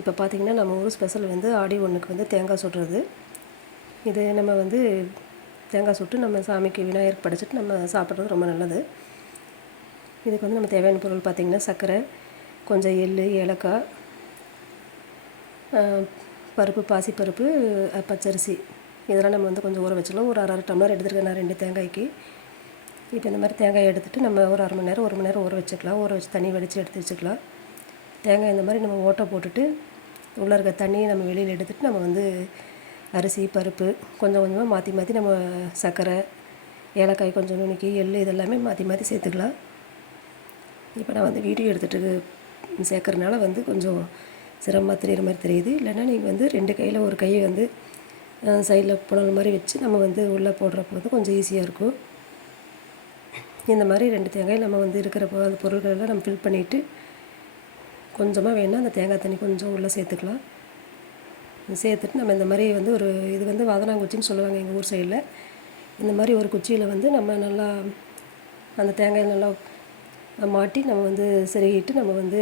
இப்போ பார்த்திங்கன்னா நம்ம ஊர் ஸ்பெஷல் வந்து ஆடி ஒன்றுக்கு வந்து தேங்காய் சுடுறது. இது நம்ம வந்து தேங்காய் சுட்டு நம்ம சாமிக்கு விநாயகர் படைச்சிட்டு நம்ம சாப்பிட்றது ரொம்ப நல்லது. இதுக்கு வந்து நம்ம தேவையான பொருள் பார்த்திங்கன்னா சர்க்கரை கொஞ்சம் எள் ஏலக்காய் பருப்பு பாசிப்பருப்பு பச்சரிசி. இதெல்லாம் நம்ம வந்து கொஞ்சம் ஊற வச்சிடலாம். ஒரு அரை அரை டம்ளர் எடுத்துருக்கேன் நான் ரெண்டு தேங்காய்க்கு. இப்போ இந்த மாதிரி தேங்காய் எடுத்துகிட்டு நம்ம ஒரு அரை மணி நேரம் ஒரு மணி நேரம் ஊற வச்சுக்கலாம் ஊற வச்சு தண்ணி வடித்து எடுத்து வச்சுக்கலாம். தேங்காய் இந்த மாதிரி நம்ம ஓட்டை போட்டுட்டு உள்ளே இருக்க தண்ணியை நம்ம வெளியில் எடுத்துகிட்டு நம்ம வந்து அரிசி பருப்பு கொஞ்சம் கொஞ்சமாக மாற்றி மாற்றி நம்ம சர்க்கரை ஏலக்காய் கொஞ்சம் நுணுக்கி எள் இதெல்லாமே மாற்றி மாற்றி சேர்த்துக்கலாம். இப்போ நான் வந்து வீடியோ எடுத்துகிட்டு சேர்க்குறதுனால வந்து கொஞ்சம் சிரமமாக தெரியுற மாதிரி தெரியுது. இல்லைன்னா நீங்கள் வந்து ரெண்டு கையில் ஒரு கையை வந்து சைடில் புனல் மாதிரி வச்சு நம்ம வந்து உள்ளே போடுறப்போ வந்து கொஞ்சம் ஈஸியாக இருக்கும். இந்த மாதிரி ரெண்டு தேங்காய் நம்ம வந்து இருக்கிற அந்த பொருள்களெல்லாம் நம்ம ஃபில் பண்ணிவிட்டு கொஞ்சமாக வேணால் அந்த தேங்காய் தண்ணி கொஞ்சம் உள்ளே சேர்த்துக்கலாம். சேர்த்துட்டு நம்ம இந்த மாதிரி வந்து ஒரு இது வந்து வதனாங்குச்சின்னு சொல்லுவாங்க எங்கள் ஊர் சைடில். இந்த மாதிரி ஒரு குச்சியில் வந்து நம்ம நல்லா அந்த தேங்காய் நல்லா மாட்டி நம்ம வந்து செருகிட்டு நம்ம வந்து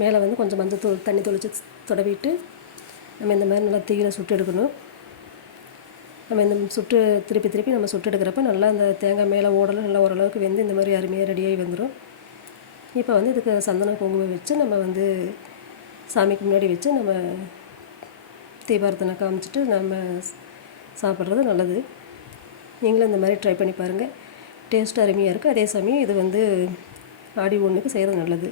மேலே வந்து கொஞ்சம் மஞ்சள் தூள் தண்ணி தொளிச்சு தொடவிட்டு நம்ம இந்த மாதிரி நல்லா தீயில சுட்டு எடுக்கணும். நம்ம இந்த சுட்டு திருப்பி திருப்பி நம்ம சுட்டு எடுக்கிறப்ப நல்லா அந்த தேங்காய் மேலே ஓடலாம் நல்லா ஓரளவுக்கு வெந்து இந்த மாதிரி அருமையாக ரெடியாகி வந்துடும் இப்போ வந்து இதுக்கு சந்தனம் குங்குமம் வச்சு நம்ம வந்து சாமிக்கு முன்னாடி வச்சு நம்ம தீபாரத்தனை காமிச்சிட்டு நம்ம சாப்பிட்றது நல்லது. நீங்களும் இந்த மாதிரி ட்ரை பண்ணி பாருங்கள் டேஸ்ட் அருமையாக இருக்குது அதே சமயம் இது வந்து ஆடி ஒன்றுக்கு செய்கிறது நல்லது.